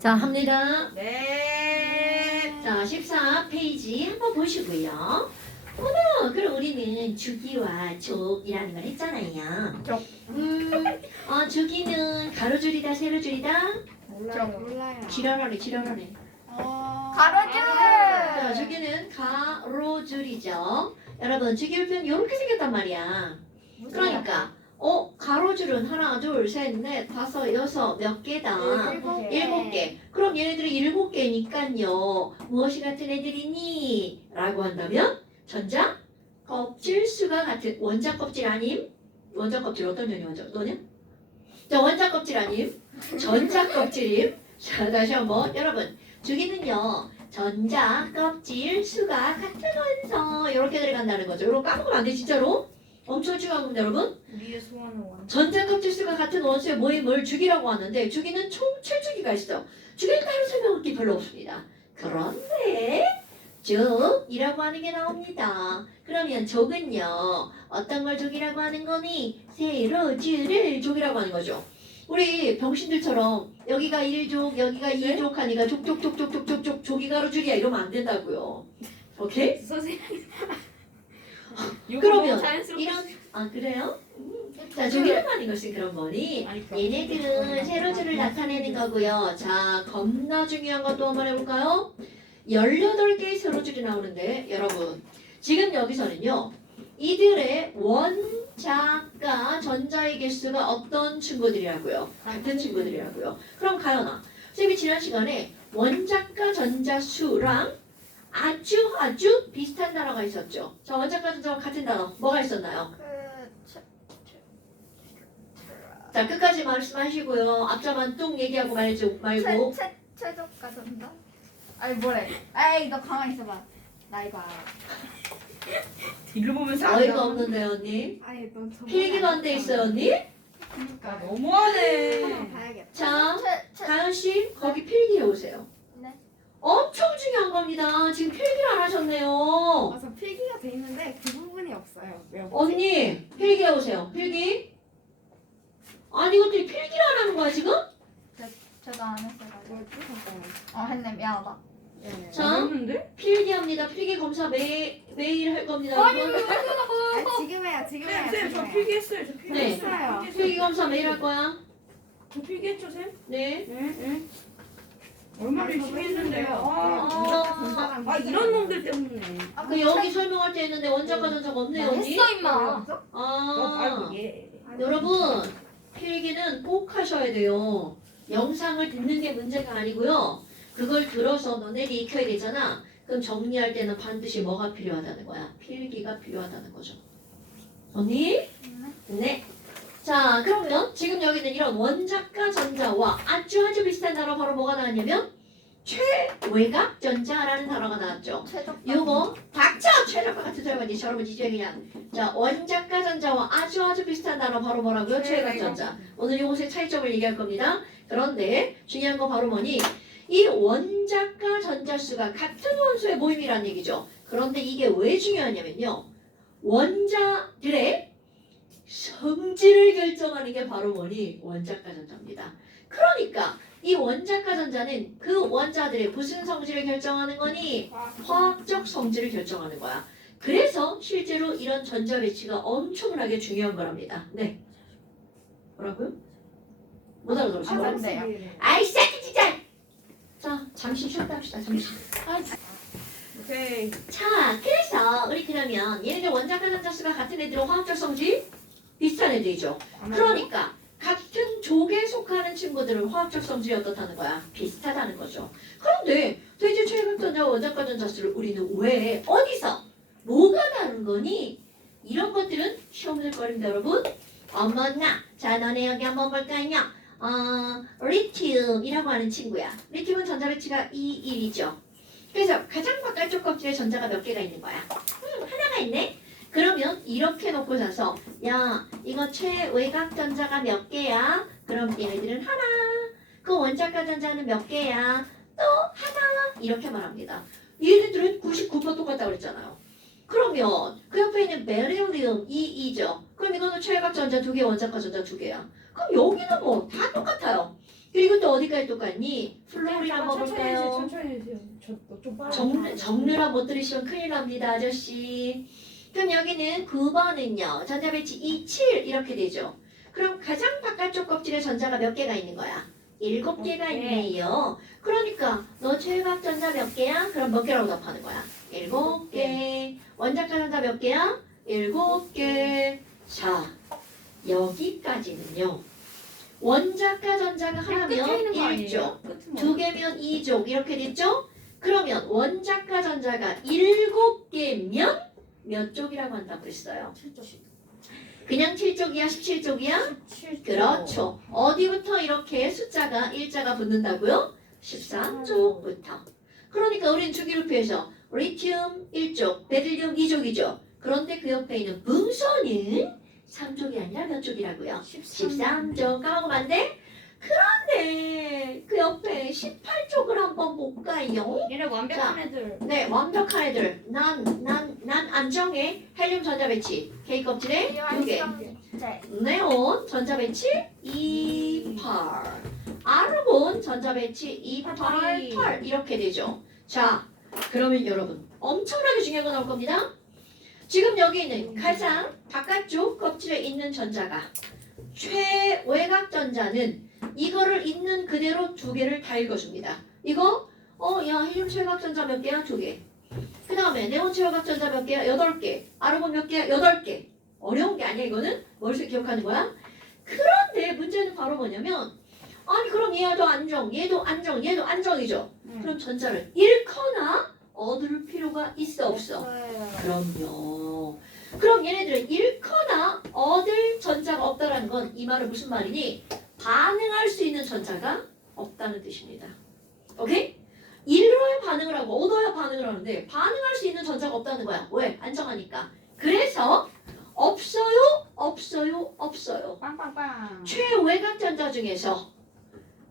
자, 합니다. 네. 자, 14페이지 한번 보시고요. 어머, 그럼 우리는 주기와 족이라는 걸 했잖아요. 족. 주기는 가로줄이다, 세로줄이다? 몰라요. 지랄하네. 가로줄. 자, 주기는 가로줄이죠. 여러분, 주기율표는 이렇게 생겼단 말이야. 그러니까, 가로줄은 하나, 둘, 셋, 넷, 다섯, 여섯, 몇 개다? 7개. 그럼 얘네들이 7개니까요. 무엇이 같은 애들이니? 라고 한다면 전자 껍질 수가 같은 원자 껍질 아님? 원자 껍질 어떤 년이 원자? 너냐? 자, 원자 껍질 아님? 전자 껍질임? 자, 다시 한번 여러분 주기는요. 전자 껍질 수가 같은 원소 이렇게 들어간다는 거죠. 이거 까먹으면 안 돼 진짜로. 엄청 중요한 겁니다 여러분. 우리의 소원은 원. 전자 껍질 수가 같은 원소의 모임을 주기라고 하는데 주기는 총 7주기가 있어. 주기를 따로 설명할 게 별로 없습니다. 그런데 족이라고 하는 게 나옵니다. 그러면 족은요. 어떤 걸 족이라고 하는 거니? 세로줄을 족이라고 하는 거죠. 우리 병신들처럼 여기가 1족, 여기가 2족 하니까 족족족족족족족 족이 가로줄이야 이러면 안 된다고요. 오케이? 선생님. 그러면 자연스럽게. 이런 그래요? 자, 족이라고 하는 것은 그런 거니 얘네들은 세로줄을 나타내는 거고요. 자, 겁나 중요한 것도 한번 해볼까요? 18개의 세로줄이 나오는데 여러분 지금 여기서는요. 이들의 원자가 전자의 개수가 어떤 친구들이라고요? 같은 친구들이라고요. 그럼 가연아, 선생님이 지난 시간에 원자가 전자 수랑 아주 비슷한 단어가 있었죠. 자, 원자가 전자와 같은 단어 뭐가 있었나요? 자, 끝까지 말씀하시고요. 앞자만 뚱 얘기하고 말고. 최저가 전다. 아니 뭐래? 아이 너 가만히 있어봐. 나 이거 알아. 뒤를 보면서 어이가 없는데 언니. 아니 너 저번에 필기도 안 돼 있어요 언니? 아, 너무하네. 한번 봐야겠다. 자, 가연 씨 거기 필기해 오세요. 네. 엄청 중요한 겁니다. 지금 필기를 안 하셨네요. 저 필기가 돼 있는데 그 부분이 없어요. 왜 없지? 언니 필기해 오세요. 필기. 아니 이것들이 필기를 안 하는 거야 지금? 저도 안 했어가지고. 했네 미안하다. 자, 했는데? 필기합니다. 필기 검사 매일 할 겁니다. 여러분. 지금 해요. 지금 해요. 쌤, 저 필기했어요. 저 네. 필기했어요. 필기 검사 매일 할 거야. 저 필기했죠, 쌤? 네. 응. 얼마나 열심히 했는데요. 이런 놈들 때문에. 그 여기 설명할 때 했는데 원자과 전자가 없네요 언니. 임마. 아. 예. 여러분 필기는 꼭 하셔야 돼요. 영상을 듣는 게 문제가 아니고요. 그걸 들어서 너네들이 익혀야 되잖아. 그럼 정리할 때는 반드시 뭐가 필요하다는 거야? 필기가 필요하다는 거죠. 언니? 네. 자, 그러면 지금 여기는 이런 원자과 전자와 아주 비슷한 단어 바로 뭐가 나왔냐면 최외곽 전자라는 단어가 나왔죠. 요거 닥쳐! 최저가 같은 소리만 저러면 이제 그냥 자 원자과 전자와 아주 비슷한 단어 바로 뭐라고요? 최외곽 전자. 오늘 요것의 차이점을 얘기할 겁니다. 그런데 중요한 거 바로 뭐니? 이 원자과 전자수가 같은 원소의 모임이란 얘기죠. 그런데 이게 왜 중요하냐면요. 원자들의 성질을 결정하는 게 바로 뭐니? 원자과 전자입니다. 그러니까 이 원자과 전자는 그 원자들의 무슨 성질을 결정하는 거니? 화학적 성질을 결정하는 거야. 그래서 실제로 이런 전자 배치가 엄청나게 중요한 거랍니다. 네. 뭐라고요? 못 알아들으시죠? 아이 새끼 진짜! 자, 잠시 쉬었다 합시다. 잠시. 오케이. 자, 그래서 우리 그러면 얘네들 원자과 전자수가 같은 애들은 화학적 성질 비슷한 애들이죠. 그러니까 같은 족에 속하는 친구들은 화학적 성질이 어떻다는 거야? 비슷하다는 거죠. 그런데 도대체 최외곽 전자와 원자과 전자수를 우리는 왜 어디서 뭐가 다른 거니? 이런 것들은 시험 될 거입니다, 여러분. 어머나, 자 너네 여기 한번 볼까요? 리튬이라고 하는 친구야. 리튬은 전자 배치가 2, 1이죠. 그래서 가장 바깥쪽 껍질에 전자가 몇 개가 있는 거야? 하나가 있네. 그러면 이렇게 놓고 자서 야 이거 최외곽 전자가 몇 개야? 그럼 얘네들은 하나. 그 원자과 전자는 몇 개야? 또 하나. 이렇게 말합니다. 얘네들은 99% 똑같다고 그랬잖아요. 그러면 그 옆에 있는 베릴리움 2죠. 그럼 이거는 최외곽 전자 2개, 원자과 전자 2개야. 그럼 여기는 뭐 다 똑같아요. 그리고 또 어디까지 똑같니? 플로린 한번 천천히 볼까요? 해주세요. 천천히 해주세요. 저좀 빨리. 정리라 못 들으시면 큰일 납니다, 아저씨. 그럼 여기는 9번은요. 전자 배치 2, 7 이렇게 되죠. 그럼 가장 바깥쪽 껍질에 전자가 몇 개가 있는 거야? 7개가 개. 있네요. 그러니까 너 최각 전자 몇 개야? 그럼 몇 개라고 답하는 거야? 7개. 원자가 전자 몇 개야? 7개. 자, 여기까지는요. 원자가 전자가 끝에 하나면 있는 거 1쪽, 아니에요? 끝은 뭐? 2개면 2족 이렇게 됐죠? 그러면 원자가 전자가 7개면 몇 쪽이라고 한다고 했어요? 7조. 그냥 7쪽이야? 17쪽이야? 7조. 그렇죠. 어디부터 이렇게 숫자가 일자가 붙는다고요? 13쪽부터. 그러니까 우리는 주기율표에서 리튬 1쪽, 베릴륨 2족이죠. 그런데 그 옆에 있는 분소는 3쪽이 아니라 몇 쪽이라고요? 13쪽. 까먹으면 안 돼? 그런데 그 옆에 18쪽을 한번 볼까요? 얘네 완벽한 애들. 네, 완벽한 애들. 난 안정해. 헬륨 전자 배치. K 껍질에 2개. 네. 네온 전자 배치 28. 아르곤 전자 배치 288 이렇게 되죠. 자, 그러면 여러분 엄청나게 중요한 거 나올 겁니다. 지금 여기 있는 가장 바깥쪽 껍질에 있는 전자가 최외곽 전자는 이거를 있는 그대로 2개를 다 읽어줍니다. 이거 야 헬륨 최외곽 전자 몇 개야? 2개. 그 다음에 네온 최외곽 전자 몇 개야? 8개. 아르곤 몇 개야? 8개. 어려운 게 아니야 이거는. 머릿속에 기억하는 거야. 그런데 문제는 바로 뭐냐면 아니 그럼 얘도 안정, 얘도 안정, 얘도 안정이죠. 그럼 전자를 잃거나 얻을 필요가 있어 없어? 그럼요. 그럼 얘네들은 잃거나 얻을 전자가 없다라는 건 이 말은 무슨 말이니? 반응할 수 있는 전자가 없다는 뜻입니다. 오케이? 잃어야 반응을 하고 얻어야 반응을 하는데 반응할 수 있는 전자가 없다는 거야. 왜? 안정하니까. 그래서 없어요, 없어요, 없어요. 빵빵빵. 최외곽 전자 중에서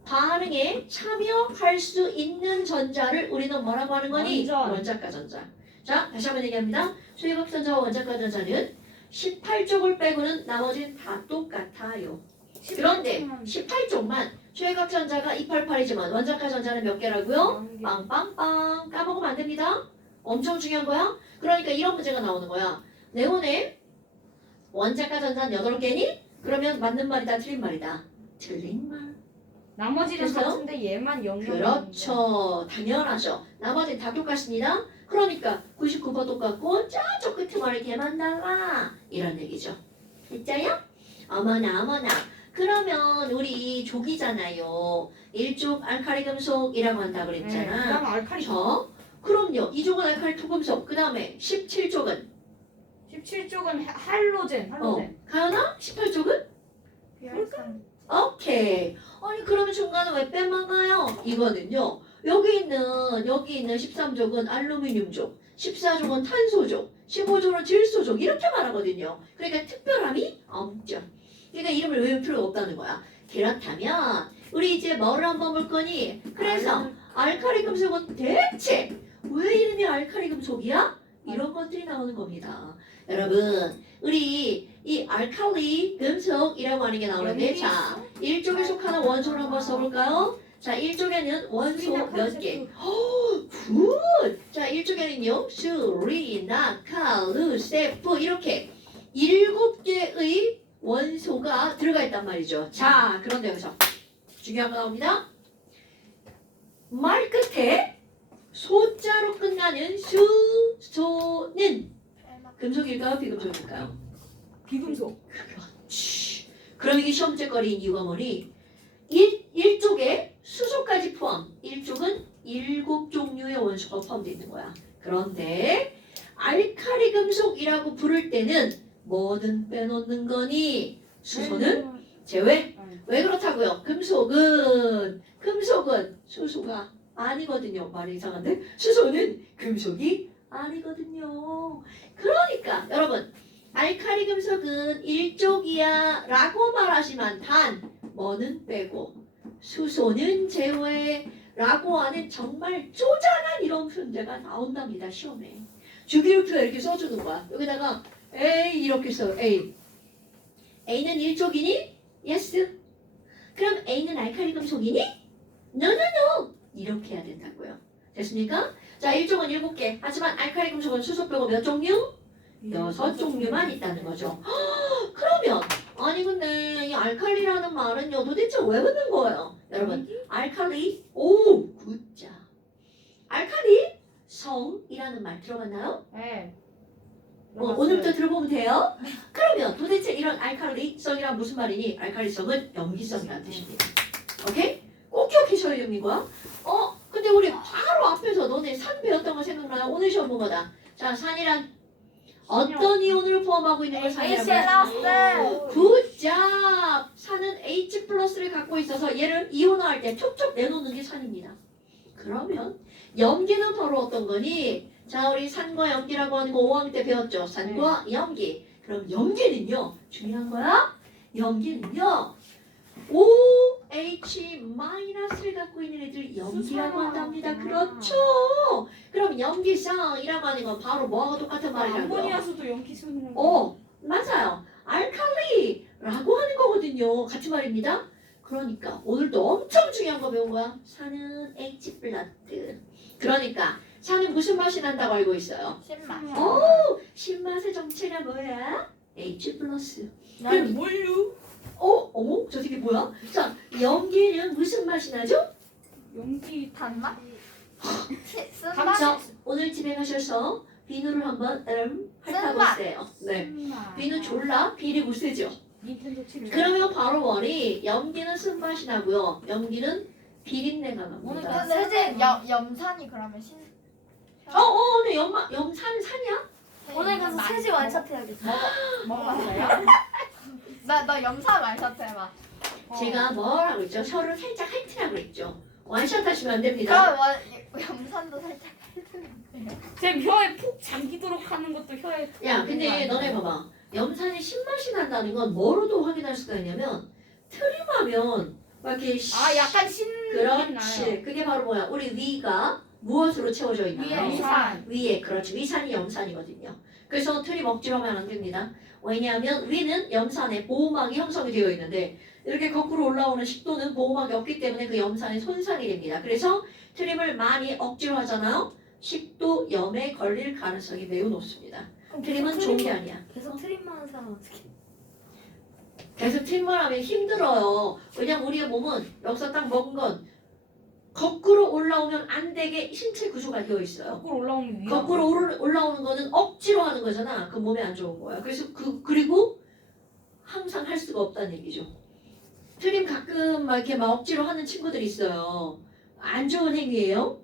반응에 참여할 수 있는 전자를 우리는 뭐라고 하는 거니? 원전. 원자가 전자. 자, 다시 한번 얘기합니다. 최외곽 전자와 원자가 전자는 18쪽을 빼고는 나머지는 다 똑같아요. 그런데 18쪽만 최외곽 전자가 288이지만 원자가 전자는 몇 개라고요? 빵빵빵. 까먹으면 안 됩니다. 엄청 중요한 거야. 그러니까 이런 문제가 나오는 거야. 네온의 원자가 전자는 8개니? 그러면 맞는 말이다, 틀린 말이다. 틀린 말. 나머지는 됐어요? 같은데 얘만 0. 그렇죠. 당연하죠. 나머지는 다 똑같습니다. 그러니까 99번 똑같고 저쪽 끝머리 걔만 달라. 이런 얘기죠. 됐자요? 어머나 어머나. 그러면 우리 족이잖아요. 1족 알칼리 금속이라고 한다고 그랬잖아. 그다음 알칼리. 그럼요. 2족은 알칼리 토금속. 그 다음에 17족은 17쪽은 할로젠. 가연아? 18족은? 오케이. 아니 그러면 중간에 왜 빼만 가요? 이거는요. 여기 있는 13족은 알루미늄족, 14족은 탄소족, 15족은 질소족 이렇게 말하거든요. 그러니까 특별함이 없죠. 그러니까 이름을 외울 필요가 없다는 거야. 그렇다면 우리 이제 뭐를 한번 볼 거니? 그래서 알칼리 금속은 대체 왜 이름이 알칼리 금속이야? 이런 것들이 나오는 겁니다. 여러분 우리 이 알칼리 금속이라고 하는 게 나오는데 자 1쪽에 속하는 원소를 한번 써볼까요? 자 1쪽에는 원소 몇 개? 굿! 자 1쪽에는요 수리나칼루세프 이렇게 7개의 원소가 들어가 있단 말이죠. 자 그런데 여기서 중요한 거 나옵니다. 말 끝에 소자로 끝나는 수소는 금속일까요? 비금속일까요? 비금속. 그렇지. 그럼 이게 시험제거리인 이유가 뭐니? 1쪽에 수소까지 포함. 1쪽은 7종류의 원소가 포함되어 있는 거야. 그런데 알칼리 금속이라고 부를 때는 뭐든 빼놓는 거니? 수소는 제외? 왜 그렇다고요? 금속은 수소가 아니거든요. 말이 이상한데? 수소는 금속이 아니거든요. 그러니까 여러분 알칼리 금속은 1쪽이야 라고 말하지만 단 뭐는 빼고 수소는 제외 라고 하는 정말 쪼잔한 이런 문제가 나온답니다. 시험에. 주기율표 이렇게 써주는 거야. 여기다가 A 이렇게 써. A는 1쪽이니? Yes. 그럼 A는 알칼리 금속이니? No. 이렇게 해야 된다고요. 됐습니까? 자, 일종은 7개. 하지만 알칼리 금속은 수소 빼고 몇 종류? 6종류만 있다는 거죠. 그러면 아니 근데 이 알칼리라는 말은요 도대체 왜 붙는 거예요? 여러분 알칼리 오 굿자 알칼리 성이라는 말 들어봤나요? 네. 오늘부터 들어보면 돼요. 그러면 도대체 이런 알칼리성이란 무슨 말이니? 알칼리성은 염기성이라는 뜻입니다. 오케이? 꼭 기억하셔야 되는 거야. 근데 우리 바로 앞에서 너네 산 배웠던 거 생각나요? 오늘 시험 본 거다. 자, 산이란 어떤 이온을 포함하고 있는 걸 산이라고 해요? 굿잡! 산은 H 플러스를 갖고 있어서 얘를 이온화할 때 촉촉 내놓는 게 산입니다. 그러면 염기는 바로 어떤 거니? 자, 우리 산과 염기라고 하는 거 5학년 때 배웠죠? 산과 염기. 그럼 염기는요, 중요한 거야? 염기는요, OH-를 갖고 있는 애들 염기라고 한답니다. 그렇죠. 그럼 염기성이라고 하는 건 바로 뭐하고 똑같은 말이라고요? 암모니아수도 염기수는. 맞아요. 알칼리라고 하는 거거든요. 같은 말입니다. 그러니까 오늘도 엄청 중요한 거 배운 거야. 산은 H 플러스. 그러니까 산은 무슨 맛이 난다고 알고 있어요? 신맛. 신맛의 정체가 뭐야? H 플러스. 난 뭘요? 어머? 저 새끼 뭐야? 자, 염기는 무슨 맛이 나죠? 연기 단맛? 쓴맛? 자, 오늘 집에 가셔서 비누를 한번 핥아보세요. 네. 비누 졸라 비리고 세죠? 닌텐도 7. 그러면 바로 원이 염기는 쓴맛이 나고요. 염기는 비린내가 오늘 납니다. 근데 선생님 염산이 그러면 신. 근데 염산은 산이야? 오늘 가서 세지 완샷 해야겠다. 먹어봤어요? 나 염산 완샷 해봐. 제가 뭐라고 했죠? 혀를 살짝 핥으라고 했죠. 원샷 하시면 안 됩니다. 그럼 염산도 살짝. 제 혀에 푹 잠기도록 하는 것도 혀에. 야, 근데 너네 봐봐. 염산이 신맛이 난다는 건 뭐로도 확인할 수가 있냐면 트림하면 막 이렇게 약간 신. 그렇지. 그게 바로 뭐야? 우리 위가 무엇으로 채워져 있나요? 위산. 위에 그렇지. 위산이 염산이거든요. 그래서 트림 억지로 하면 안 됩니다. 왜냐하면 위는 염산의 보호막이 형성이 되어 있는데 이렇게 거꾸로 올라오는 식도는 보호막이 없기 때문에 그 염산이 손상이 됩니다. 그래서 트림을 많이 억지로 하잖아요. 식도염에 걸릴 가능성이 매우 높습니다. 트림은 좋은 게 아니야. 계속 트림만 하는 사람 어떻게? 계속 트림을 하면 힘들어요. 왜냐면 우리의 몸은 여기서 딱 먹은 건 거꾸로 올라오면 안 되게 신체 구조가 되어 있어요. 거꾸로 올라오면 위험. 거꾸로 올라오는 거는 억지로 하는 거잖아. 그 몸에 안 좋은 거야. 그래서 그리고 항상 할 수가 없다는 얘기죠. 트림 가끔 막 이렇게 막 억지로 하는 친구들이 있어요. 안 좋은 행위예요.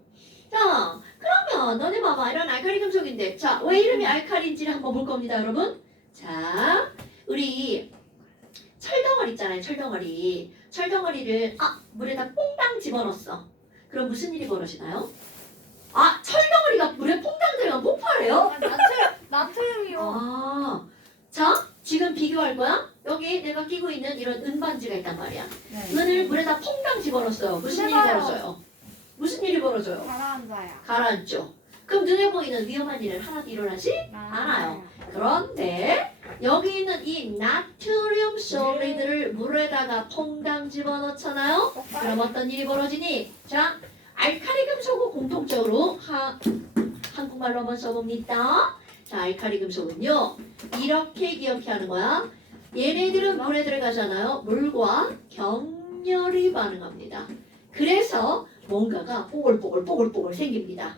자, 그러면 너네 봐봐. 이런 알칼리 금속인데 자, 왜 이름이 알칼리인지를 한번 볼 겁니다, 여러분. 자, 우리 철덩어리 있잖아요. 철덩어리. 철덩어리를 물에다 퐁당 집어넣었어. 그럼 무슨 일이 벌어지나요? 철덩어리가 물에 퐁당 들어가면 폭발해요? 나트륨이요. 자, 지금 비교할 거야. 여기 내가 끼고 있는 이런 은반지가 있단 말이야. 네. 은을 물에다 퐁당 집어넣었어요. 무슨 일이 해봐요. 벌어져요? 무슨 일이 벌어져요? 가라앉아요. 가라앉죠. 그럼 눈에 보이는 위험한 일은 하나도 일어나지 않아요. 그런데 여기 있는 이 나트륨 솔리드를 물에다가 퐁당 집어넣잖아요. 그럼 어떤 일이 벌어지니? 자, 알칼리 금속은 공통적으로 한국말로 한번 써봅니다. 자, 알칼리 금속은요. 이렇게 기억해야 하는 거야. 얘네들은 물에 들어가잖아요. 물과 격렬히 반응합니다. 그래서 뭔가가 뽀글뽀글 생깁니다.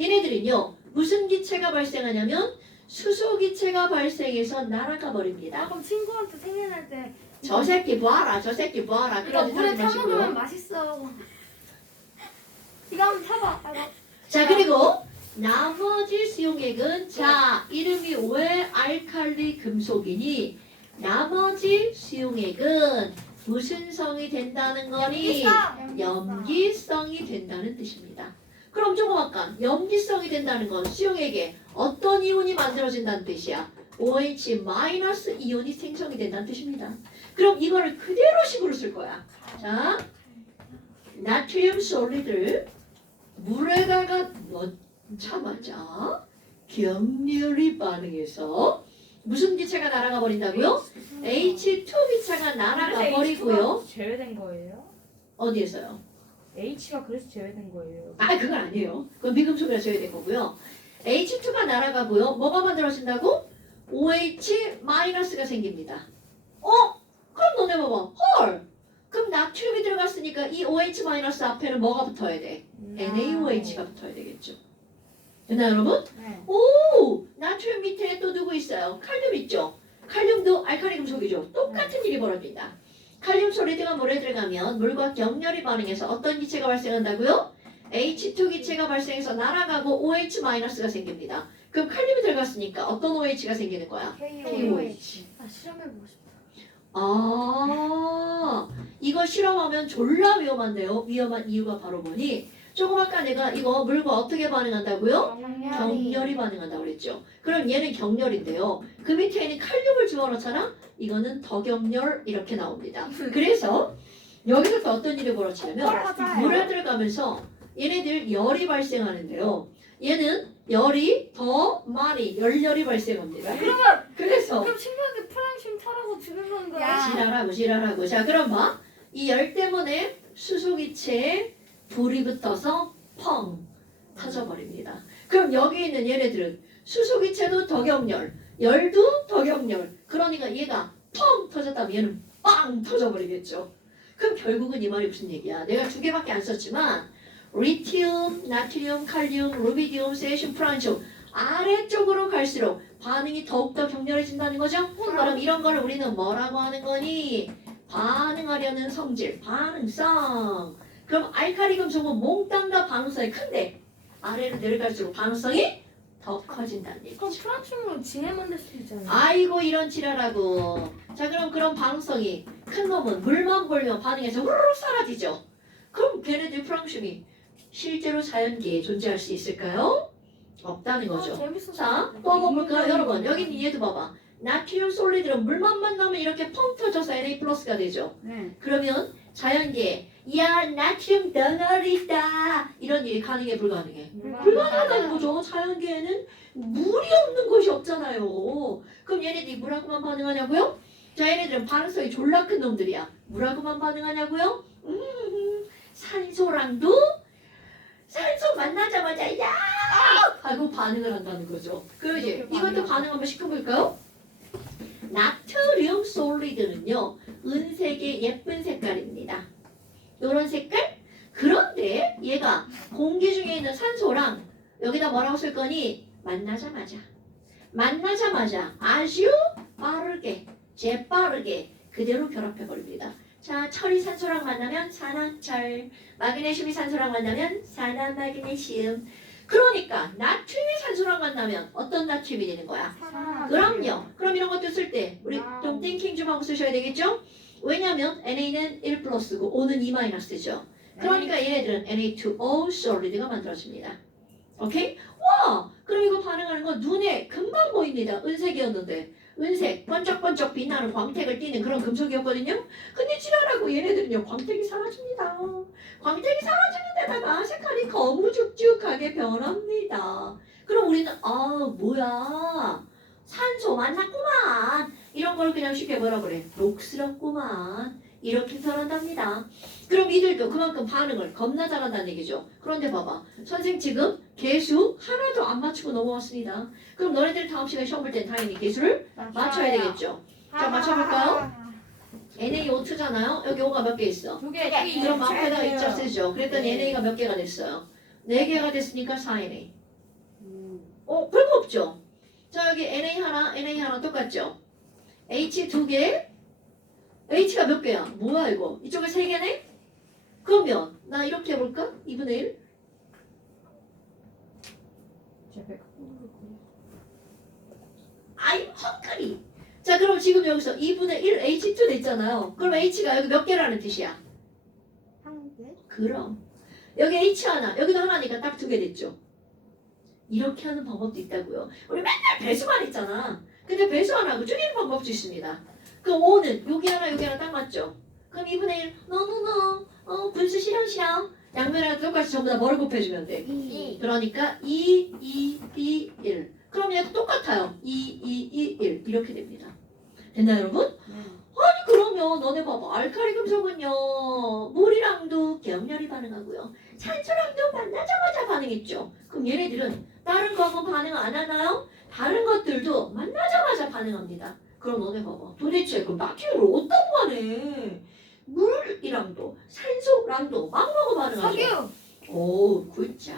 얘네들은요. 무슨 기체가 발생하냐면 수소 기체가 발생해서 날아가 버립니다. 그럼 친구한테 생일날 때 저 새끼 봐라. 이거 그러지 물에 마시고요. 타먹으면 맛있어. 이거 한번 타봐. 자, 그리고 나머지 수용액은 자, 이름이 왜 알칼리 금속이니? 나머지 수용액은 무슨 성이 된다는 거니? 염기성이 된다는 뜻입니다. 그럼 조금 아까 염기성이 된다는 건 수용액에 어떤 이온이 만들어진다는 뜻이야? OH- 이온이 생성이 된다는 뜻입니다. 그럼 이거를 그대로 식으로 쓸 거야. 자, 나트륨 솔리드를 물에다가 넣자마자 격렬히 반응해서 무슨 기체가 날아가 버린다고요? H2 기체가 날아가 그래서 버리고요. H가 제외된 거예요? 어디에서요? H가 그래서 제외된 거예요. 아, 그건 아니에요. 그건 미금속이라 줘야 될 거고요. H2가 날아가고요. 뭐가 만들어진다고? OH-가 생깁니다. 그럼 너네 봐봐. 헐! 그럼 나트륨이 들어갔으니까 이 OH- 앞에는 뭐가 붙어야 돼? NaOH가 붙어야 되겠죠. 됐나요, 여러분? 네. 오! 나트륨 밑에 또 누구 있어요? 칼륨 있죠? 칼륨도 알칼리 금속이죠. 똑같은 일이 벌어집니다. 칼륨 솔리드가 물에 들어가면 물과 격렬히 반응해서 어떤 기체가 발생한다고요? H2 기체가 발생해서 날아가고 OH-가 생깁니다. 그럼 칼륨이 들어갔으니까 어떤 OH가 생기는 거야? KOH. 아 실험해보고 싶다. 아, 이거 실험하면 졸라 위험한데요. 위험한 이유가 바로 뭐니? 조금 아까 내가 이거 물과 어떻게 반응한다고요? 격렬히 반응한다고 그랬죠. 그럼 얘는 격렬인데요. 그 밑에 있는 칼륨을 집어넣잖아? 이거는 더격렬 이렇게 나옵니다. 그래서 여기서 어떤 일이 벌어지냐면 물에 들어가면서 얘네들 열이 발생하는데요. 얘는 열이 더 많이 열열이 발생합니다. 그래서 그럼 친구한테 프랑심 타라고 죽는 거야. 야. 지랄하고 자 그럼 봐. 이 열 때문에 수소기체에 불이 붙어서 펑 터져버립니다. 그럼 여기 있는 얘네들은 수소기체도 더격렬, 열도 더격렬. 그러니까 얘가 펑 터졌다면 얘는 빵 터져버리겠죠. 그럼 결국은 이 말이 무슨 얘기야? 내가 두 개밖에 안 썼지만 리튬, 나트륨, 칼륨, 루비디움, 세슘, 프란ци움 아래쪽으로 갈수록 반응이 더욱더 격렬해진다는 거죠? 그럼 이런 걸 우리는 뭐라고 하는 거니? 반응하려는 성질, 반응성. 그럼 알칼리 금속은 몽땅 다 반응성이 큰데 아래로 내려갈수록 반응성이 더 커진다는 얘기죠. 그럼 프랑심으로 진해 만들 수 있잖아. 아이고 이런 지랄하고. 자 그럼 그런 반응성이 큰 놈은 물만 보면 반응해서 후루룩 사라지죠. 그럼 걔네들 프랑심이 실제로 자연계에 존재할 수 있을까요? 없다는 거죠. 재밌어. 자, 또 한번 볼까요? 여러분, 여기 있는 얘도 봐봐. 나트륨 솔리드는 물만 만나면 이렇게 펑 터져서 Na+가 되죠. 네. 그러면 자연계에 야, 나트륨 덩어리다 이런 일이 가능해 불가능해? 불가능하다는 거죠. 자연계에는 물이 없는 곳이 없잖아요. 그럼 얘네들이 물하고만 반응하냐고요? 자, 얘네들은 반응성이 졸라 큰 놈들이야. 물하고만 반응하냐고요? 산소랑도 산소 만나자마자 야 하고 반응을 한다는 거죠. 그럼 이제 이것도 반응 한번 시켜볼까요? 나트륨 솔리드는요 은색의 예쁜 색깔입니다. 이런 색깔? 그런데 얘가 공기 중에 있는 산소랑 여기다 뭐라고 쓸 거니? 만나자마자 아주 빠르게 재빠르게 그대로 결합해버립니다. 자, 철이 산소랑 만나면 산화철, 마그네슘이 산소랑 만나면 산화마그네슘. 그러니까 나트륨이 산소랑 만나면 어떤 나트륨이 되는 거야? 그럼요. 그럼 이런 것도 쓸 때 우리 좀 띵킹 좀 하고 쓰셔야 되겠죠? 왜냐면 NA는 1 플러스고 O는 2 마이너스죠. 그러니까 얘네들은 Na2O 솔리드가 만들어집니다. 오케이? 와! 그럼 이거 반응하는 건 눈에 금방 보입니다. 은색이었는데 은색, 번쩍번쩍 빛나는 광택을 띠는 그런 금속이었거든요. 근데 지랄하고 얘네들은요 광택이 사라집니다. 광택이 사라지는 데다가 색깔이 거무죽죽하게 변합니다. 그럼 우리는 뭐야 산소 만났구만 이런 걸 그냥 쉽게 뭐라 그래 녹스럽구만 이렇게 표현한답니다. 그럼 이들도 그만큼 반응을 겁나 잘한다는 얘기죠. 그런데 봐봐 선생 지금 개수 하나도 안 맞추고 넘어왔습니다. 그럼 너네들 다음 시간에 시험 볼 땐 당연히 개수를 맞춰야 되겠죠. 자 맞춰볼까요? NaO2잖아요. 여기 O가 몇 개 있어? 두 개. 그럼 앞에다가 입자 쓰죠. 그랬더니 NA가 몇 개가 됐어요? 4개가 됐으니까 4Na. 별거 없죠? 자 여기 NA 하나 똑같죠? H 2개 H가 몇 개야? 뭐야 이거? 이쪽에 3개네? 그러면 나 이렇게 해볼까? 2분의 1? 아이 헛소리. 자 그럼 지금 여기서 2분의 1 H2 됐잖아요. 그럼 H가 여기 몇 개라는 뜻이야? 한 개? 그럼 여기 H 하나 여기도 하나니까 딱 2개 됐죠. 이렇게 하는 방법도 있다고요. 우리 맨날 배수만 했잖아. 근데 배수 안 하고 줄이는 방법도 있습니다. 그럼 5는 여기 하나 딱 맞죠? 그럼 2분의 1 노노노 분수 싫어 양면이랑 똑같이 전부 다 뭐를 곱해주면 돼? 2. 그러니까 2, 2, 2, 1 그럼 얘도 똑같아요. 2, 2, 2, 1 이렇게 됩니다. 됐나요, 여러분? 네. 아니 그러면 너네 봐봐. 알칼리 금속은요 물이랑도 격렬히 반응하고요 산소랑도 만나자마자 반응했죠. 그럼 얘네들은 다른 거하고 반응 안 하나요? 다른 것들도 만나자마자 반응합니다. 그럼 너네 봐봐. 도대체 그 막히는 걸 어디다고 하네. 물이랑도 산소랑도 막마구 반응하죠. 석유. 오 굿자.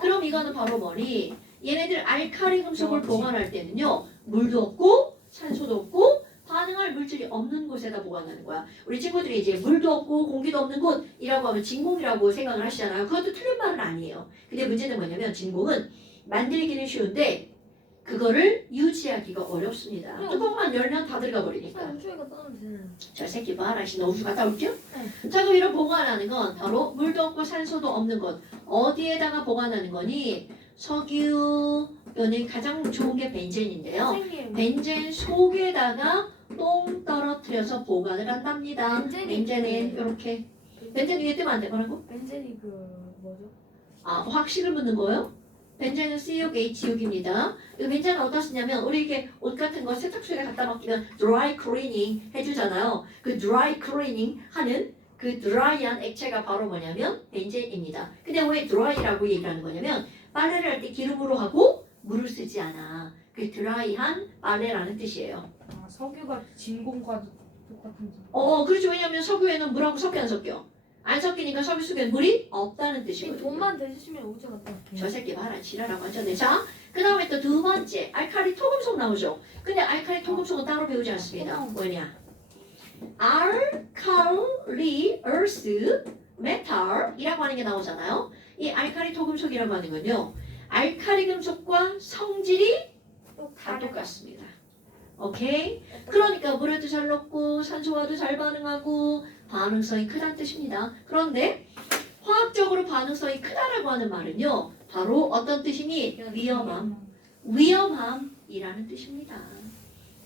그럼 이거는 바로 뭐니? 얘네들 알칼리 금속을 그렇지. 보관할 때는요 물도 없고 산소도 없고 반응할 물질이 없는 곳에다 보관하는 거야. 우리 친구들이 이제 물도 없고 공기도 없는 곳이라고 하면 진공이라고 생각을 하시잖아요. 그것도 틀린 말은 아니에요. 근데 문제는 뭐냐면 진공은 만들기는 쉬운데 그거를 유지하기가 어렵습니다. 뚜껑만 열면 다 들어가 버리니까. 우주가 떠나면 되잖아요. 저 새끼 봐라. 씨, 너 우주 갔다 올게요. 자 그럼 이런 보관하는 건 바로 물도 없고 산소도 없는 곳. 어디에다가 보관하는 거니? 석유. 여기 가장 좋은 게 벤젠인데요. 선생님. 벤젠 속에다가 똥 떨어뜨려서 보관을 한답니다. 벤젠은 이렇게. 벤젠 위에 뜨면 안 돼. 뭐라고? 벤젠이 그 뭐죠? 아 확실을 묻는 거예요? 벤젠은 COH6입니다. 이 벤젠은 어디다 쓰냐면 우리 이게 옷 같은 거 세탁소에 갖다 맡기면 드라이 클리닝 해주잖아요. 그 드라이 클리닝 하는 그 드라이한 액체가 바로 뭐냐면 벤젠입니다. 근데 왜 드라이라고 얘기하는 거냐면 빨래를 할 때 기름으로 하고 물을 쓰지 않아. 그 드라이한 빨래라는 뜻이에요. 아, 석유가 진공과 똑같은 그렇죠. 왜냐면 석유에는 물하고 섞여 안 섞여. 안 섞이니까 석유 속에 물이 없다는 뜻이거든요. 돈만 대주시면 우주 갔다 올게요. 저 새끼 봐라 지랄하고 완전히. 자, 그 다음에 또 두 번째 알칼리 토금속 나오죠. 근데 알칼리 토금속은 따로 배우지 않습니다. 뭐냐? 알칼리 earth metal이라고 하는 게 나오잖아요. 이 알칼리 토금속이라고 하는 건요. 알칼리 금속과 성질이 다 똑같습니다. 오케이? 그러니까 물에도 잘 녹고 산소와도 잘 반응하고 반응성이 크다는 뜻입니다. 그런데 화학적으로 반응성이 크다라고 하는 말은요. 바로 어떤 뜻이니? 위험함이라는 뜻입니다.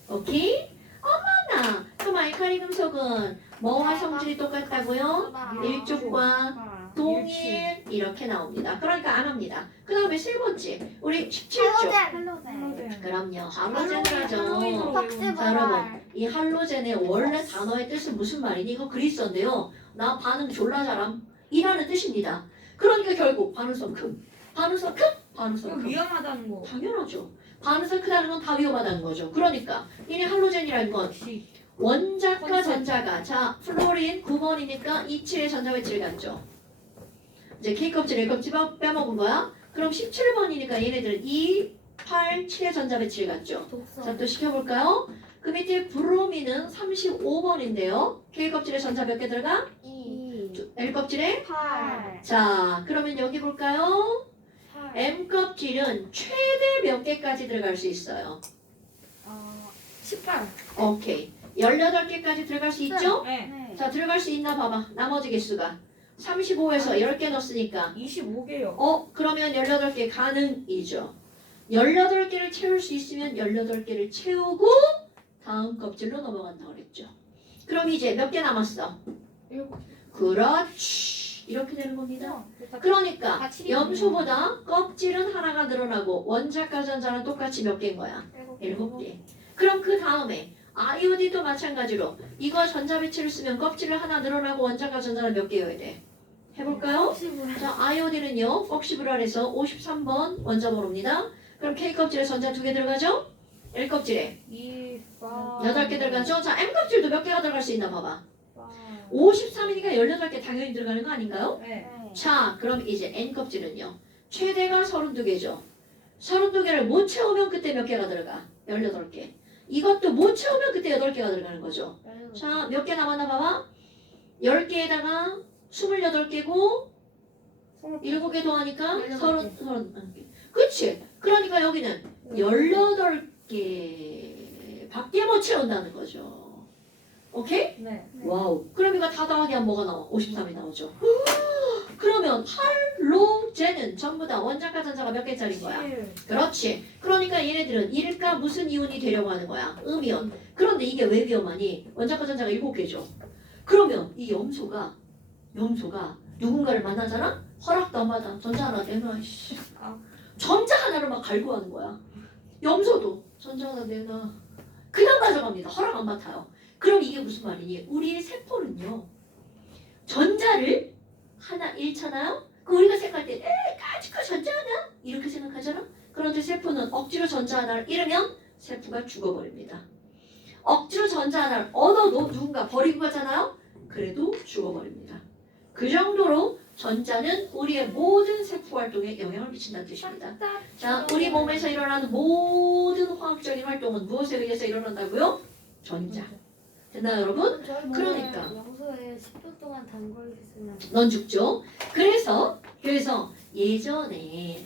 오케이? 어머나! 그럼 알칼리 금속은 뭐와 성질이 똑같다고요? 일족과 동일 이렇게 나옵니다. 그러니까 안 합니다. 그 다음에 세 번째 우리 17조. 할로젠. 그럼요. 할로젠을 하죠. 박스 자 여러분 이 할로젠의 원래 단어의 뜻은 무슨 말이니? 이거 그리스어인데요. 나 반응 졸라 잘함 이라는 뜻입니다. 그러니까 결국 반응성 큼. 반응성 큼? 반응성 거. 큼. 위험하다는 거. 당연하죠. 반응성 크다는 건 다 위험하다는 거죠. 그러니까 이 할로젠이라는 건 역시 원자과 컨셉. 전자가 자 플로린 9번이니까 27의 전자 배치를 갖죠. 이제 K껍질, L껍질 빼먹은 거야. 그럼 17번이니까 얘네들은 2, 8, 7의 전자 배치를 갖죠. 자 또 시켜볼까요? 그 밑에 브로민은 35번인데요. K껍질에 전자 몇 개 들어가? 2, L껍질에? 8. 자 그러면 여기 볼까요? M껍질은 최대 몇 개까지 들어갈 수 있어요? 18. 오케이. 18개까지 들어갈 수 있죠? 네. 네. 자 들어갈 수 있나 봐봐. 나머지 개수가 35에서 10개 넣었으니까 25개요. 그러면 18개 가능이죠. 18개를 채울 수 있으면 18개를 채우고 다음 껍질로 넘어간다고 그랬죠. 그럼 이제 몇 개 남았어? 7. 그렇지. 이렇게 되는 겁니다. 그러니까 염소보다 껍질은 하나가 늘어나고 원자과 전자는 똑같이 몇 개인 거야? 7개. 그럼 그 다음에 아이오딘도 마찬가지로 이거 전자 배치를 쓰면 껍질을 하나 늘어나고 원자과 전자는 몇 개여야 돼? 해볼까요? 자, 아이오딘은요, 폭시브랄에서 53번 원자 번호입니다. 그럼 K껍질에 전자 2개 들어가죠? L껍질에 8개 들어가죠? 자, M껍질도 몇 개가 들어갈 수 있나 봐봐. 53이니까 18개 당연히 들어가는 거 아닌가요? 네. 자, 그럼 이제 N껍질은요. 최대가 32개죠. 32개를 못 채우면 그때 몇 개가 들어가? 18개. 이것도 못 채우면 그때 8개가 들어가는 거죠. 자, 몇 개 남았나 봐봐. 10개에다가 28개고 7개 더하니까 30개. 그치? 그러니까 여기는 18개 밖에 못 채운다는 거죠. 오케이? 네. 와우. 그럼 이거 다 더하기 하면 뭐가 나와? 53이 나오죠. 그러면 할로젠은 전부 다 원자과 전자가 몇 개짜리인 거야? 그렇지. 그러니까 얘네들은 일가 무슨 이온이 되려고 하는 거야? 음이온. 그런데 이게 왜 위험하니? 원자과 전자가 7개죠. 그러면 이 염소가 누군가를 만나잖아? 허락도 안 받아. 전자 하나 내놔. 씨. 전자 하나를 막 갈구하는 거야. 염소도 전자하나 내놔. 그냥 가져갑니다. 허락 안 받아요. 그럼 이게 무슨 말이니? 우리의 세포는요. 전자를 하나 잃잖아요. 그럼 우리가 생각할 때 까짓거 전자 하나? 이렇게 생각하잖아. 그런데 세포는 억지로 전자 하나를 잃으면 세포가 죽어버립니다. 억지로 전자 하나를 얻어도 누군가 버리고 가잖아요. 그래도 죽어버립니다. 그 정도로 전자는 우리의 모든 세포 활동에 영향을 미친다는 뜻입니다. 자, 우리 몸에서 일어나는 모든 화학적인 활동은 무엇에 의해서 일어난다고요? 전자. 됐나요, 여러분? 저희 그러니까. 영소에 10분 동안 담궈있으면 넌 죽죠. 그래서 예전에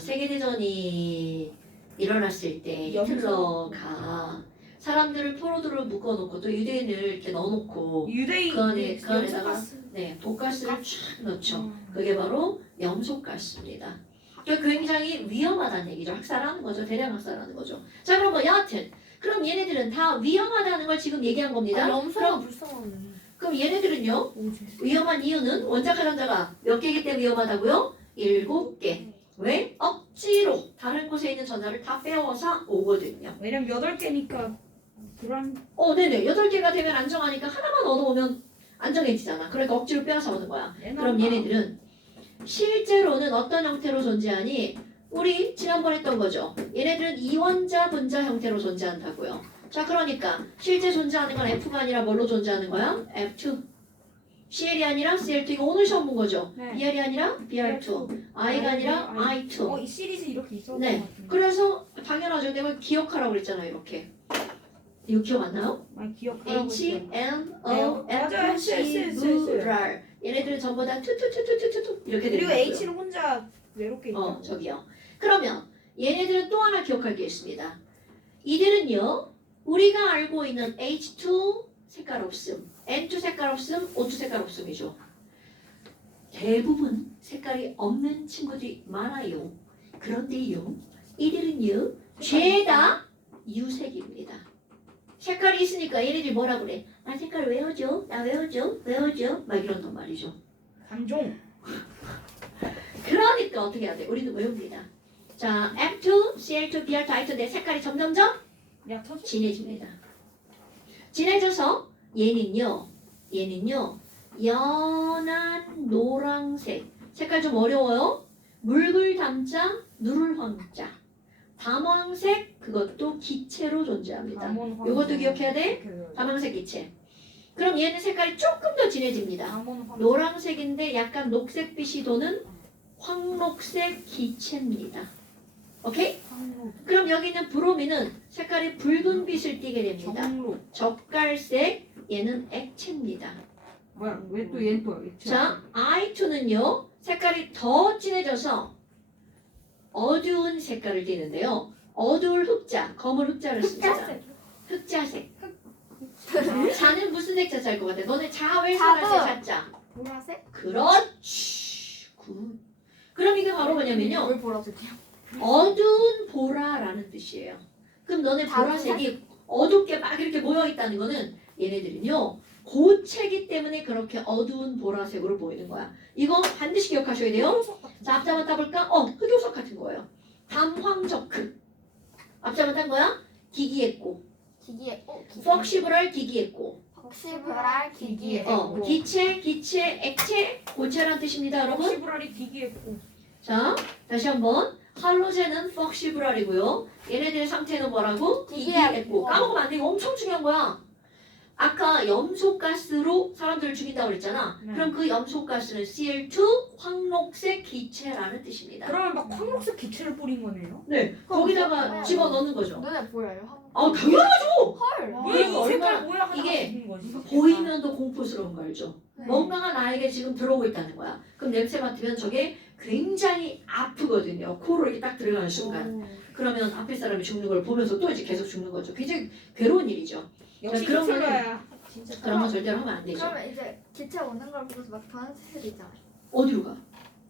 세계대전이 일어났을 때 히틀러가 사람들을 포로들을 묶어놓고 또 유대인을 이렇게 넣어놓고 유대인 그 안에다가 염소가스. 독가스를 쫙 넣죠. 그게 바로 염소가스입니다. 그러니까 굉장히 위험하다는 얘기죠. 학살하는 거죠. 대량 학살하는 거죠. 자, 그럼 여하튼 그럼 얘네들은 다 위험하다는 걸 지금 얘기한 겁니다. 염소가 불쌍하네. 그럼 얘네들은요. 오제. 위험한 이유는 원자가 전자가 몇 개이기 때문에 위험하다고요? 7개. 왜? 억지로 다른 곳에 있는 전자를 다 빼앗아 오거든요. 왜냐면 8개니까 불안. 네네. 8개가 되면 안정하니까 하나만 얻어오면 안정해지잖아. 그러니까 억지로 빼앗아 오는 거야. 그럼 얘네들은 실제로는 어떤 형태로 존재하니? 우리 지난번에 했던 거죠. 얘네들은 이원자 분자 형태로 존재한다고요. 자, 그러니까 실제 존재하는 건 F가 아니라 뭘로 존재하는 거야? F2. CL이 아니라 CL2. 이거 오늘 시험 본 거죠. 네. BR이 아니라 BR2. I가 아니라 I2. 이 시리즈 이렇게 있었던 네. 것 같은데. 그래서 당연하죠. 내가 기억하라고 그랬잖아요. 이렇게. 이거 기억 안 나요? 많이 기억하라고 H, 했어요. M, 네, O, F, 맞아요. C, V, R. 얘네들은 전부 다 투투투투투투 이렇게 되는 그리고 거고요. H는 혼자 외롭게 있다. 저기요. 그러면 얘네들은 또 하나 기억할 게 있습니다. 이들은요. 우리가 알고 있는 H2 색깔 없음, N2 색깔 없음, O2 색깔 없음이죠. 대부분 색깔이 없는 친구들이 많아요. 그런데요. 이들은요. 죄다 유색입니다. 색깔이 있으니까 얘네들이 뭐라 그래? 나 색깔 외워줘. 나 외워줘. 외워줘. 막 이런단 말이죠. 감종. 그러니까 어떻게 해야 돼? 우리도 외웁니다. 자, F2, CL2, BR2, I2 내 색깔이 점점점 약 터지? 진해집니다. 진해져서 얘는요. 연한 노란색. 색깔 좀 어려워요. 묽을 담자, 누를 황자. 담황색 그것도 기체로 존재합니다. 요것도 기억해야 돼. 담황색 기체. 그럼 얘는 색깔이 조금 더 진해집니다. 노란색인데 약간 녹색빛이 도는 황록색 기체입니다. 오케이? 그럼 여기 있는 브로민은 색깔이 붉은 빛을 띠게 됩니다. 정로. 젓갈색, 얘는 액체입니다. 뭐야? 왜 또 얘는 또 액체? 자, I2는요, 색깔이 더 진해져서 어두운 색깔을 띠는데요. 어두울 흑자, 검은 흑자를 씁니다. 흑자색. 자는 무슨 색자 짤 것 같아? 너네 자왜 자도. 생활색 자자? 보라색? 그렇지. 굿. 그럼 이게 바로 뭐냐면요. 왜 보라색이야? 어두운 보라라는 뜻이에요. 그럼 너네 자도 보라색이 어둡게 막 이렇게 모여 있다는 거는 얘네들은요. 고체기 때문에 그렇게 어두운 보라색으로 보이는 거야. 이거 반드시 기억하셔야 돼요. 자, 앞자만 따볼까? 흑요석 같은 거예요. 담황적흑. 앞자만 딴 거야? 기기했고. 기기에 퍽시브랄 기기했고. 퍽시브랄 기기에 기체, 액체, 고체란 뜻입니다, 여러분. 시브랄이 기기했고. 자, 다시 한번. 할로젠은 퍽시브랄이고요. 얘네들의 상태는 뭐라고? 기기했고. 까먹으면 안 돼. 이거 엄청 중요한 거야. 아까 염소가스로 사람들을 죽인다고 그랬잖아. 네. 그럼 그 염소가스는 Cl2 황록색 기체라는 뜻입니다. 그러면 막 황록색 기체를 뿌린 거네요? 네, 거기다가 집어넣는 거죠. 눈에 보여요? 당연하죠. 헐 왜 이 얼마나 색깔 뭐야? 하다가 이게 죽인 거지. 보이면도 공포스러운 거 알죠? 네. 뭔가가 나에게 지금 들어오고 있다는 거야. 그럼 냄새 맡으면 저게 굉장히 아프거든요. 코로 이렇게 딱 들어가는 순간. 그러면 앞에 사람이 죽는 걸 보면서 또 이제 계속 죽는 거죠. 굉장히 괴로운 일이죠. 역시 그런 히틀러야. 진짜 그런 건 절대로 하면 안 되죠. 그러면 이제 기체 오는 걸 보고서 막 반스들이잖아요. 어디로 가?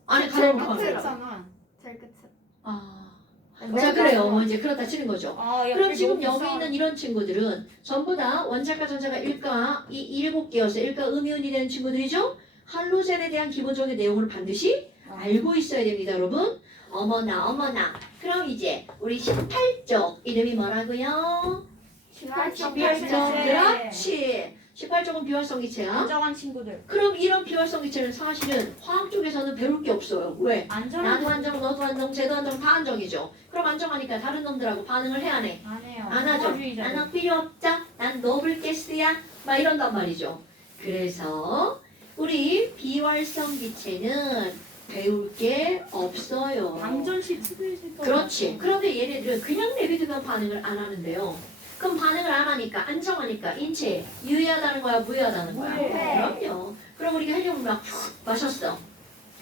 안에 제일 가려고 끝에 하면. 있잖아. 제일 끝에. 자, 그래요. 뭐 이제 그렇다 치는 거죠. 아, 그럼 지금 여기 있는 이런 친구들은 전부 다 원자과 전자가 일가 이 7개여서 일가 음이온이 되는 친구들이죠. 할로젠에 대한 기본적인 내용을 반드시 알고 있어야 됩니다, 여러분. 어머나 어머나. 그럼 이제 우리 18쪽 이름이 뭐라고요? 18쪽. 그렇지. 18쪽은 비활성 기체야. 안정한 친구들. 그럼 이런 비활성 기체는 사실은 화학 쪽에서는 배울 게 없어요. 왜? 안정한 나도 안정, 너도 안정, 쟤도 안정 다 안정이죠. 그럼 안정하니까 다른 놈들하고 반응을 해야 해. 안 해요. 안 하죠. 난 필요 없자. 난 노블 가스야. 막 이런단 말이죠. 그래서 우리 비활성 기체는 배울 게 없어요. 방전식 특유의 그렇지. 그런데 얘네들은 그냥 내비두면 반응을 안 하는데요. 그럼 반응을 안 하니까 안정하니까 인체에 유해하다는 거야, 무해하다는 거야? 무해. 그럼요. 그럼 우리가 헬륨을 막 마셨어.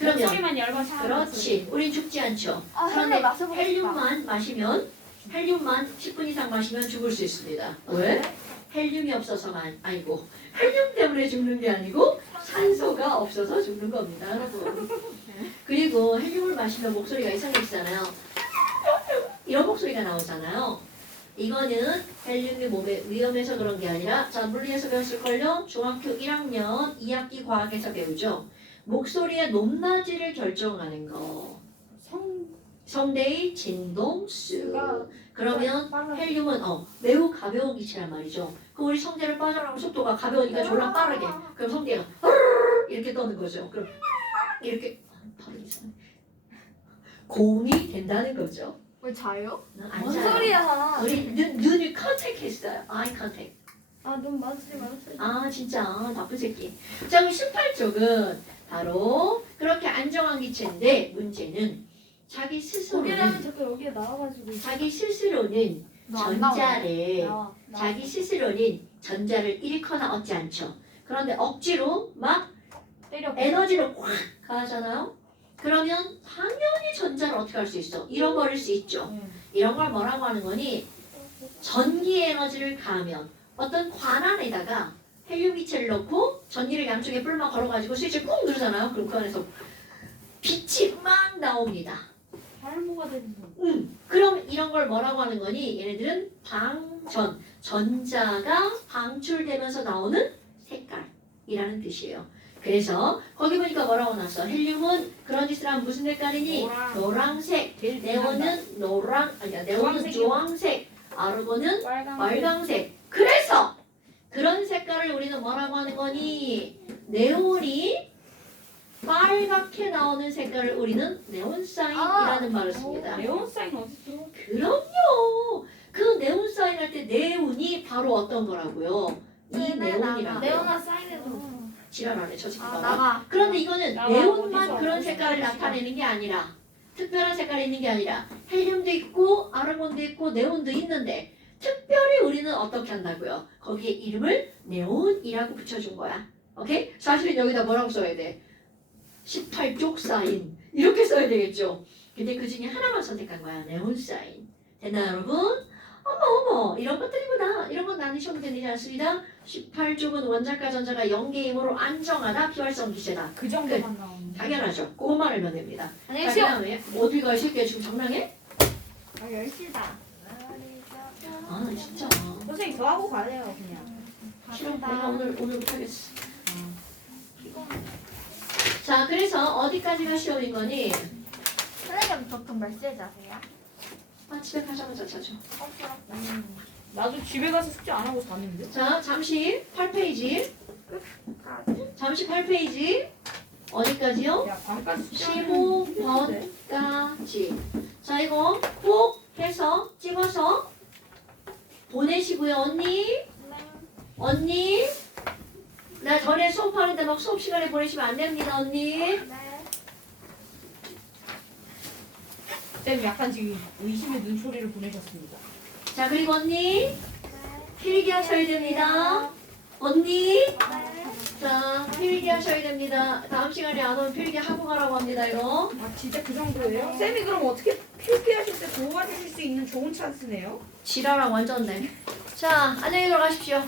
그러면 소리만 열번 차. 그렇지. 우린 죽지 않죠. 아, 그런데 마셔보고 싶다. 헬륨만 마시면 헬륨만 10분 이상 마시면 죽을 수 있습니다. 왜? 헬륨이 없어서만 아니고 헬륨 때문에 죽는 게 아니고 산소가 없어서 죽는 겁니다, 여러분. 그리고 헬륨을 마시면 목소리가 이상해지잖아요. 이런 목소리가 나오잖아요. 이거는 헬륨이 몸에 위험해서 그런 게 아니라 자 물리에서 배웠을걸요? 중학교 1학년 2학기 과학에서 배우죠. 목소리의 높낮이를 결정하는 거. 성대의 진동수. 그러면 헬륨은 매우 가벼운 기체란 말이죠. 그럼 우리 성대를 빠져나가는 속도가 가벼우니까 졸라 빠르게. 그럼 성대가 이렇게 떠는 거죠. 그럼 이렇게 바로 이상 고음이 된다는 거죠. 왜 자요? 안 뭔 자요. 소리야? 우리 눈을 컨택했어요. 아이 컨택. 아, 눈 마주치 마주치. 아 진짜 나쁜 새끼. 자 그럼 18쪽은 바로 그렇게 안정한 기체인데 문제는 자기 고개라면 스스로는 자꾸 여기에 나와가지고. 자기 스스로는 너안 나와. 전자를 나와. 자기 스스로는 전자를 잃거나 얻지 않죠. 그런데 억지로 막 때려. 에너지를 확 가하잖아요. 그러면 당연히 전자를 어떻게 할 수 있어? 잃어버릴 수 있죠. 이런 걸 뭐라고 하는 거니? 전기 에너지를 가하면 어떤 관 안에다가 헬륨 기체를 넣고 전기를 양쪽에 뿔만 걸어가지고 스위치를 꾹 누르잖아요. 그럼 그 안에서 빛이 막 나옵니다. 탈모가 되는 거. 그럼 이런 걸 뭐라고 하는 거니? 얘네들은 방전, 전자가 방출되면서 나오는 색깔이라는 뜻이에요. 그래서 거기 보니까 뭐라고 나왔어? 헬륨은 그런 짓을 하면 무슨 색깔이니? 노란색. 네온은 네온은 주황색. 아르곤은 빨강색. 그래서 그런 색깔을 우리는 뭐라고 하는 거니? 네온이 빨갛게 나오는 색깔을 우리는 네온사인이라는 말을 씁니다. 네온 사인 어디 있어? 그럼요. 그 네온사인 할 때 네온이 바로 어떤 거라고요? 이 네온이라고. 네오나 사인에도. 지랄하네 저 새끼 아, 봐. 나가. 그런데 이거는 나와, 네온만 어디서, 그런 어디서 색깔을 어디서. 나타내는 게 아니라 특별한 색깔이 있는 게 아니라 헬륨도 있고 아르곤도 있고 네온도 있는데 특별히 우리는 어떻게 한다고요? 거기에 이름을 네온이라고 붙여준 거야. 오케이? 사실은 여기다 뭐라고 써야 돼? 18쪽 사인 이렇게 써야 되겠죠. 근데 그 중에 하나만 선택한 거야. 네온 사인. 됐나요 여러분? 어머 이런 것들이구나. 이런 건 나누셔도 되지 않습니다. 18쪽은 원자과 전자가 영계임으로 안정하다 비활성 기체다. 그 정도만 나오는. 당연하죠. 그것만 알면 됩니다. 안녕히 자, 계세요. 그다음에 어디 가 이 새끼야 지금 장난해? 아, 10시다. 아 진짜 선생님 더 하고 가래요 그냥. 싫어. 내가 오늘 못하겠어. 자 그래서 어디까지가 시험인 거니? 선생님 보통 몇 시에 자세요? 아 집에 가자마자 자죠. 나도 집에 가서 숙제 안 하고 자는데. 자 잠시 8페이지. 잠시 8페이지. 어디까지요? 야 밤까지 숙제 15번까지. 자 이거 꼭 해서 찍어서 보내시고요. 언니 나 전에 수업하는데 막 수업 시간에 보내시면 안 됩니다 언니. 쌤 약간 지금 의심의 눈초리를 보내셨습니다. 자 그리고 언니 필기 하셔야 됩니다. 언니 자 필기 하셔야 됩니다. 다음 시간에 안 오면 필기 하고 가라고 합니다 이거. 아 진짜 그 정도예요? 쌤이 그럼 어떻게 필기하실 때 도와주실 수 있는 좋은 찬스네요? 지랄랑 완전 네. 자 안녕히 들어가십시오.